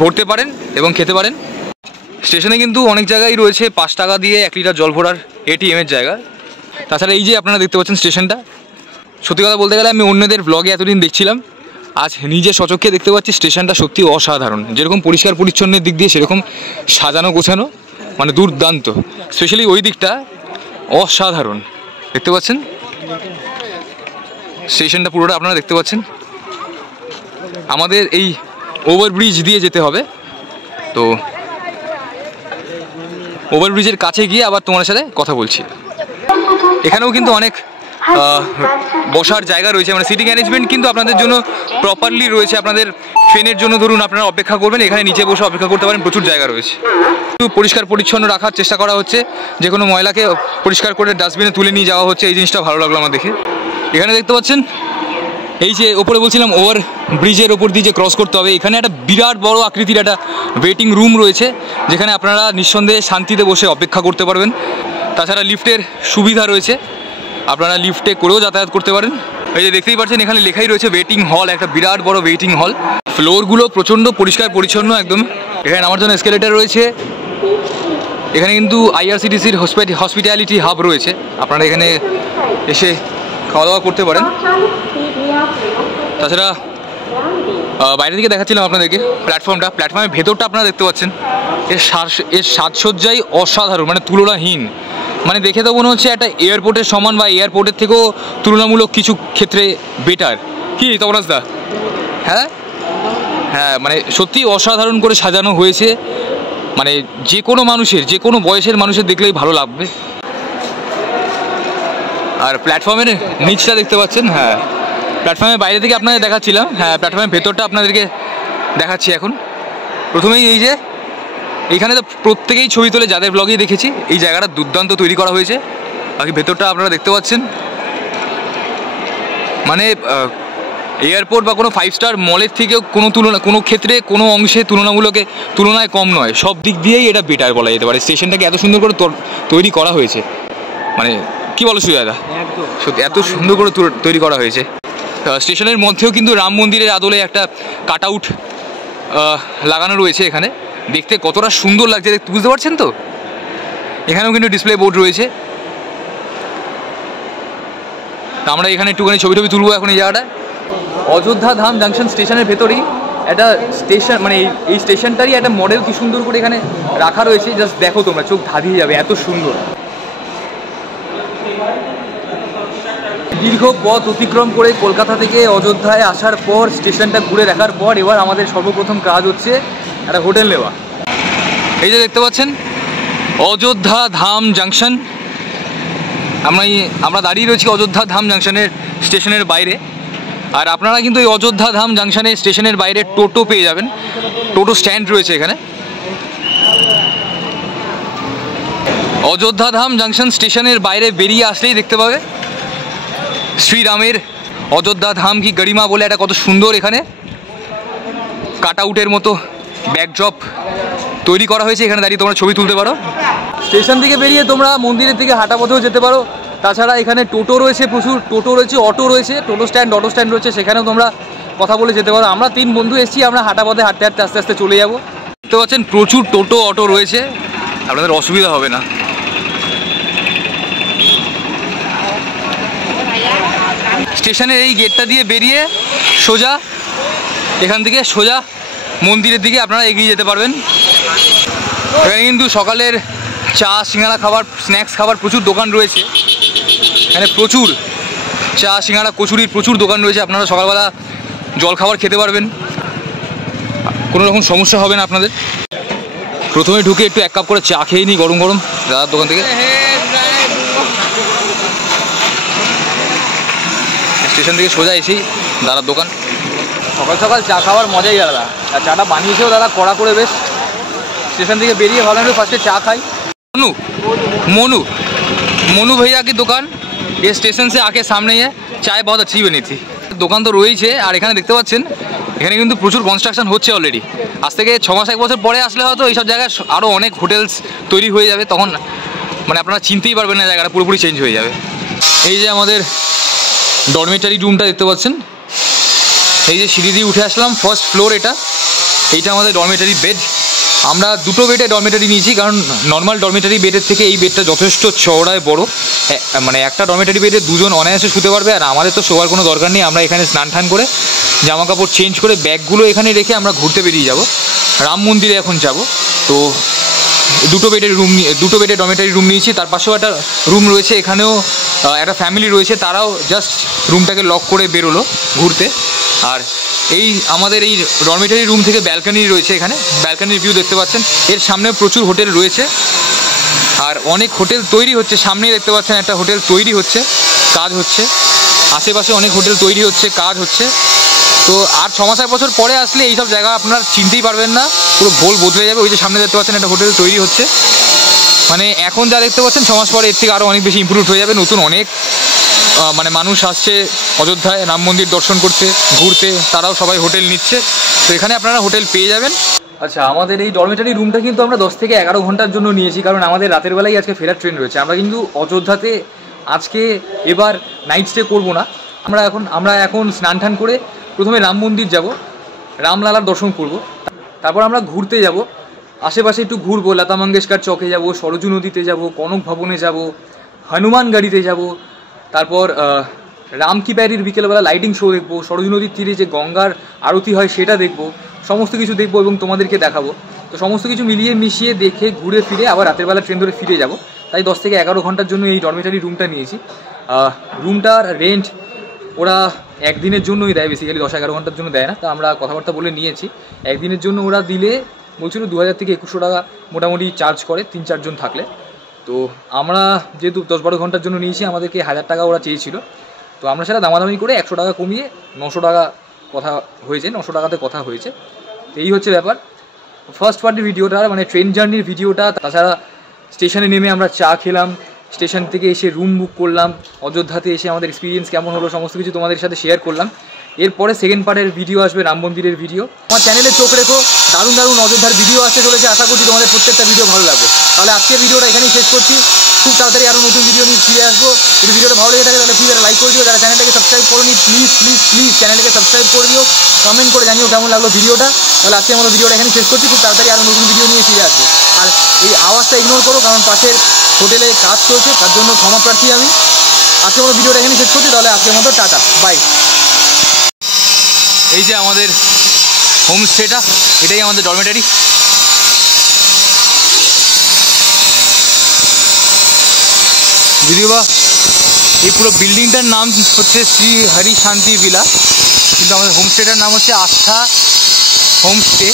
ভরতে পারেন এবং খেতে পারেন। স্টেশনে কিন্তু অনেক জায়গায় রয়েছে 5 টাকা দিয়ে 1 লিটার জল ভরার এটিএমের জায়গা। তাছাড়া এই যে আপনারা দেখতে পাচ্ছেন স্টেশনটা, সত্যি কথা বলতে গেলে আমি অন্যদের ব্লগে এতদিন দেখছিলাম, আজ নিজে সচক্ষে দেখতে পাচ্ছি স্টেশনটা সত্যি অসাধারণ। যেরকম পরিষ্কার পরিচ্ছন্নের দিক দিয়ে সেরকম সাজানো গোছানো, মানে দুর্দান্ত। স্পেশালি ওই দিকটা অসাধারণ, দেখতে পাচ্ছেন স্টেশনটা পুরোটা আপনারা দেখতে পাচ্ছেন। আমাদের এই ওভারব্রিজ দিয়ে যেতে হবে, তো ওভারব্রিজের কাছে গিয়ে আবার তোমার সাথে কথা বলছি। এখানেও কিন্তু অনেক বসার জায়গা রয়েছে, মানে সিটিং অ্যারেঞ্জমেন্ট কিন্তু আপনাদের জন্য প্রপারলি রয়েছে। আপনাদের ট্রেনের জন্য ধরুন আপনারা অপেক্ষা করবেন, এখানে নিচে বসে অপেক্ষা করতে পারেন, প্রচুর জায়গা রয়েছে। একটু পরিষ্কার পরিচ্ছন্ন রাখার চেষ্টা করা হচ্ছে, যে কোনো ময়লাকে পরিষ্কার করে ডাস্টবিনে তুলে নিয়ে যাওয়া হচ্ছে, এই জিনিসটা ভালো লাগলো আমার দেখে। এখানে দেখতে পাচ্ছেন এই যে ওপরে বলছিলাম ওভার ব্রিজের ওপর দিয়ে যে ক্রস করতে হবে, এখানে একটা বিরাট বড় আকৃতির একটা ওয়েটিং রুম রয়েছে, যেখানে আপনারা নিঃসন্দেহে শান্তিতে বসে অপেক্ষা করতে পারবেন। তাছাড়া লিফটের সুবিধা রয়েছে, আপনারা লিফটে করেও যাতায়াত করতে পারেন। এই যে দেখতেই পাচ্ছেন এখানে লেখাই রয়েছে ওয়েটিং হল, একটা বিরাট বড় ওয়েটিং হল। ফ্লোরগুলো প্রচণ্ড পরিষ্কার পরিচ্ছন্ন একদম। এখানে আমার জন্য এসকেলেটার রয়েছে। এখানে কিন্তু আইআরসিটিসির হসপিটালিটি হাব রয়েছে, আপনারা এখানে এসে খাওয়া দাওয়া করতে পারেন। তাছাড়া বাইরে থেকে দেখাচ্ছিলাম আপনাদেরকে প্ল্যাটফর্মের ভেতরটা আপনারা দেখতে পাচ্ছেন, এর সাজসজ্জাই অসাধারণ, মানে তুলনাহীন। মানে দেখে তো মনে হচ্ছে একটা এয়ারপোর্টের সমান বা এয়ারপোর্টের থেকেও তুলনামূলক কিছু ক্ষেত্রে বেটার। কি তপরাজ দা? হ্যাঁ হ্যাঁ, মানে সত্যি অসাধারণ করে সাজানো হয়েছে, মানে যে কোনো মানুষের, যে কোনো বয়সের মানুষের দেখলেই ভালো লাগবে। আর প্ল্যাটফর্মের নিচটা দেখতে পাচ্ছেন, হ্যাঁ প্ল্যাটফর্মের বাইরে থেকে আপনাদের দেখাচ্ছিলাম, হ্যাঁ প্ল্যাটফর্মের ভেতরটা আপনাদেরকে দেখাচ্ছি এখন। প্রথমেই এই যে এইখানে তো প্রত্যেকেই ছবি তোলে, যাদের ব্লগেই দেখেছি, এই জায়গাটা দুর্দান্ত তৈরি করা হয়েছে। বাকি ভেতরটা আপনারা দেখতে পাচ্ছেন, মানে এয়ারপোর্ট বা কোনো 5 স্টার মলের থেকেও কোনো ক্ষেত্রে কোনো অংশে তুলনায় কম নয়। সব দিক দিয়েই এটা বেটার বলা যেতে পারে। স্টেশনটাকে এত সুন্দর করে তৈরি করা হয়েছে, মানে কি বলো সুজাদা, সত্যি এত সুন্দর করে তৈরি করা হয়েছে। স্টেশনের মধ্যেও কিন্তু রাম মন্দিরের আদলে একটা কাট আউট লাগানো রয়েছে, এখানে দেখতে কতটা সুন্দর লাগছে বুঝতে পারছেন তো। এখানেও কিন্তু ডিসপ্লে বোর্ড রয়েছে। আমরা এখানে একটুখানি ছবি তুলবো এখন এই জায়গাটা। অযোধ্যা ধাম জাংশন স্টেশনের ভেতরেই একটা স্টেশন, মানে এই স্টেশনটারই একটা মডেল কি সুন্দর করে এখানে রাখা রয়েছে, জাস্ট দেখো তোমরা, চোখ ধাঁধিয়ে যাবে, এত সুন্দর। দীর্ঘ পথ অতিক্রম করে কলকাতা থেকে অযোধ্যায় আসার পর, স্টেশনটা ঘুরে দেখার পর, এবার আমাদের সর্বপ্রথম কাজ হচ্ছে একটা হোটেল নেওয়া। এই যে দেখতে পাচ্ছেন অযোধ্যা ধাম জাংশন, আমরা দাঁড়িয়ে রয়েছি অযোধ্যা ধাম জাংশনের স্টেশনের বাইরে। আর আপনারা কিন্তু এই অযোধ্যা ধাম জাংশনের স্টেশনের বাইরে টোটো পেয়ে যাবেন, টোটো স্ট্যান্ড রয়েছে এখানে। অযোধ্যা ধাম জাংশন স্টেশনের বাইরে বেরিয়ে আসলেই দেখতে পাবে শ্রীরামের অযোধ্যা ধাম কি গরিমা বলে একটা কত সুন্দর এখানে কাট আউটের মতো ব্যাকড্রপ তৈরি করা হয়েছে, এখানে দাঁড়িয়ে তোমরা ছবি তুলতে পারো। স্টেশন থেকে বেরিয়ে তোমরা মন্দিরের দিকে হাঁটা পথেও যেতে পারো। তাছাড়া এখানে টোটো রয়েছে, প্রচুর টোটো রয়েছে, অটো রয়েছে, অটো স্ট্যান্ড রয়েছে, সেখানেও তোমরা কথা বলে যেতে পারো। আমরা 3 বন্ধু এসেছি, আমরা হাঁটা পথে হাঁটতে আস্তে আস্তে চলে যাবো। দেখতে পাচ্ছেন প্রচুর টোটো অটো রয়েছে, আপনাদের অসুবিধা হবে না। স্টেশনের এই গেটটা দিয়ে বেরিয়ে সোজা এখান থেকে সোজা মন্দিরের দিকে আপনারা এগিয়ে যেতে পারবেন। এখানে কিন্তু সকালের চা সিঙ্গাড়া খাবার, স্ন্যাক্স খাবার প্রচুর দোকান রয়েছে। এখানে প্রচুর চা সিঙ্গাড়া কচুরির প্রচুর দোকান রয়েছে, আপনারা সকালবেলা জল খাবার খেতে পারবেন, কোনো রকম সমস্যা হবে না আপনাদের। প্রথমে ঢুকে একটু 1 কাপ করে চা খেয়ে নিই গরম গরম দাদার দোকান থেকে। স্টেশন থেকে সোজা এসেই দাদার দোকান। সকাল সকাল চা খাওয়ার মজাই আলাদা, আর চাটা বানিয়েছেও দাদা কড়া করে বেশ। স্টেশন থেকে বেরিয়ে ভালো ফার্স্টে চা খাই। मोनू मोनू भैया की दुकान ये स्टेशन से आके सामने है। चाय बहुत अच्छी बनी थी। দোকান তো রয়েছে আর এখানে দেখতে পাচ্ছেন এখানে কিন্তু প্রচুর কনস্ট্রাকশন হচ্ছে অলরেডি। আজ থেকে 6 মাস 1 বছর পরে আসলে হয়তো এইসব জায়গায় আরও অনেক হোটেলস তৈরি হয়ে যাবে, তখন মানে আপনারা চিনতেই পারবেন না, জায়গাটা পুরোপুরি চেঞ্জ হয়ে যাবে। এই যে আমাদের ডরমেটারি রুমটা দেখতে পাচ্ছেন, এই যে সিঁড়ি দিয়ে উঠে আসলাম, ফার্স্ট ফ্লোর এইটা আমাদের ডরমেটারি বেড। আমরা দুটো বেডে ডরমেটারি নিয়েছি, কারণ নর্মাল ডরমেটারি বেডের থেকে এই বেডটা যথেষ্ট চওড়ায় বড়। মানে একটা ডরমেটারি বেডে দুজন অনায়াসে শুতে পারবে। আর আমাদের তো শোয়ার কোনো দরকার নেই, আমরা এখানে স্নান টান করে জামা কাপড় চেঞ্জ করে ব্যাগগুলো এখানে রেখে আমরা ঘুরতে বেরিয়ে যাব। রাম মন্দিরে এখন যাব। তো দুটো বেডে ডরমেটারি রুম নিয়েছি। তার পাশেও একটা রুম রয়েছে, এখানেও একটা ফ্যামিলি রয়েছে, তারাও জাস্ট রুমটাকে লক করে বেরোলো ঘুরতে। আর এই আমাদের এই ডরমেটারি রুম থেকে ব্যালকানি রয়েছে, এখানে ব্যালকানির ভিউ দেখতে পাচ্ছেন। এর সামনে প্রচুর হোটেল রয়েছে আর অনেক হোটেল তৈরি হচ্ছে। সামনেই দেখতে পাচ্ছেন একটা হোটেল তৈরি হচ্ছে, কাজ হচ্ছে। আশেপাশে অনেক হোটেল তৈরি হচ্ছে, কাজ হচ্ছে। তো আর 6 মাস 1 বছর পরে আসলে এইসব জায়গা আপনার চিনতেই পারবেন না, পুরো ভোল বদলে যাবে। ওই যে সামনে দেখতে পাচ্ছেন একটা হোটেল তৈরি হচ্ছে, মানে এখন যা দেখতে পাচ্ছেন 6 মাস পরে এর থেকে আরও অনেক বেশি ইমপ্রুভ হয়ে যাবে। নতুন অনেক মানে মানুষ আসছে অযোধ্যায় রাম মন্দির দর্শন করতে, ঘুরতে, তারাও সবাই হোটেল নিচ্ছে। তো এখানে আপনারা হোটেল পেয়ে যাবেন। আচ্ছা, আমাদের এই ডরমেটারি রুমটা কিন্তু আমরা 10 থেকে 11 ঘন্টার জন্য নিয়েছি, কারণ আমাদের রাতের বেলায় আজকে ফেরার ট্রেন রয়েছে। আমরা কিন্তু অযোধ্যাতে আজকে এবার নাইট স্টে করবো না। আমরা এখন স্নান টান করে প্রথমে রাম মন্দির যাব, রামলালার দর্শন করব, তারপর আমরা ঘুরতে যাব। আশেপাশে একটু ঘুরবো, লতা মঙ্গেশকর চকে যাব, সরজু নদীতে যাব, কনক ভবনে যাব, হনুমান গাড়িতে যাব, তারপর রাম কি প্যারির বিকেলবেলা লাইটিং শো দেখবো, সরজু নদীর তীরে যে গঙ্গার আরতি হয় সেটা দেখবো, সমস্ত কিছু দেখবো এবং তোমাদেরকে দেখাবো। তো সমস্ত কিছু মিলিয়ে মিশিয়ে দেখে ঘুরে ফিরে আবার রাতের বেলা ট্রেন ধরে ফিরে যাব। তাই 10 থেকে 11 ঘন্টার জন্য এই ডরমেটারি রুমটা নিয়েছি। রুমটার রেন্ট ওরা একদিনের জন্যই দেয়, বেসিক্যালি 10-11 ঘন্টার জন্য দেয় না। তো আমরা কথাবার্তা বলে নিয়েছি, একদিনের জন্য ওরা দিলে বলছিল 2000 থেকে 2100 টাকা মোটামুটি চার্জ করে 3-4 জন থাকলে। তো আমরা যেহেতু 10-12 ঘন্টার জন্য নিয়েছি, আমাদেরকে 1000 টাকা ওরা চেয়েছিল। তো আমরা সেটা দামাদামি করে 100 টাকা কমিয়ে 900 টাকা কথা হয়েছে, 900 টাকাতে কথা হয়েছে। তো এই হচ্ছে ব্যাপার। ফার্স্ট পার্টির ভিডিওটা মানে ট্রেন জার্নির ভিডিওটা, তাছাড়া স্টেশনে নেমে আমরা চা খেলাম, স্টেশন থেকে এসে রুম বুক করলাম, অযোধ্যাতে এসে আমাদের এক্সপিরিয়েন্স কেমন হলো সমস্ত কিছু তোমাদের সাথে শেয়ার করলাম। এরপরে সেকেন্ড পার্টের ভিডিও আসবে রাম মন্দিরের ভিডিও। আমার চ্যানেলে চোখ রেখো, দারুণ দারুণ অযোধ্যার ভিডিও আসতে চলেছে। আশা করছি তোমাদের প্রত্যেকটা ভিডিও ভালো লাগবে। তাহলে আজকের ভিডিওটা এখানেই শেষ করছি। খুব তাড়াতাড়ি আরও নতুন ভিডিও নিয়ে ফিরে আসবো। যদি ভিডিওটা ভালো লেগে থাকে তাহলে প্লিজ লাইক করে দিও। যারা চ্যানেলটাকে সাবস্ক্রাইব করোনি প্লিজ প্লিজ প্লিজ চ্যানেলটাকে সাবস্ক্রাইব করে দিও, কমেন্ট করে জানিও কেমন লাগলো ভিডিওটা। তাহলে আজকে আমরা ভিডিওটা এখানে শেষ করছি। খুব তাড়াতাড়ি আরও নতুন ভিডিও নিয়ে ফিরে আসবো। আর এই আওয়াজটা ইগনোর করো, কারণ পাশের হোটেলে কাজ চলছে, তার জন্য ক্ষমা প্রার্থী আমি। আজকে আমরা ভিডিওটা এখানে শেষ করছি। তাহলে আজকের মতো টাটা, বাই। এই যে আমাদের হোমস্টেটা, এটাই আমাদের ডরমেটারি। যদিও বা এই পুরো বিল্ডিংটার নাম হচ্ছে শ্রী হরি শান্তি ভিলা, কিন্তু আমাদের হোমস্টেটার নাম হচ্ছে আস্থা হোমস্টে।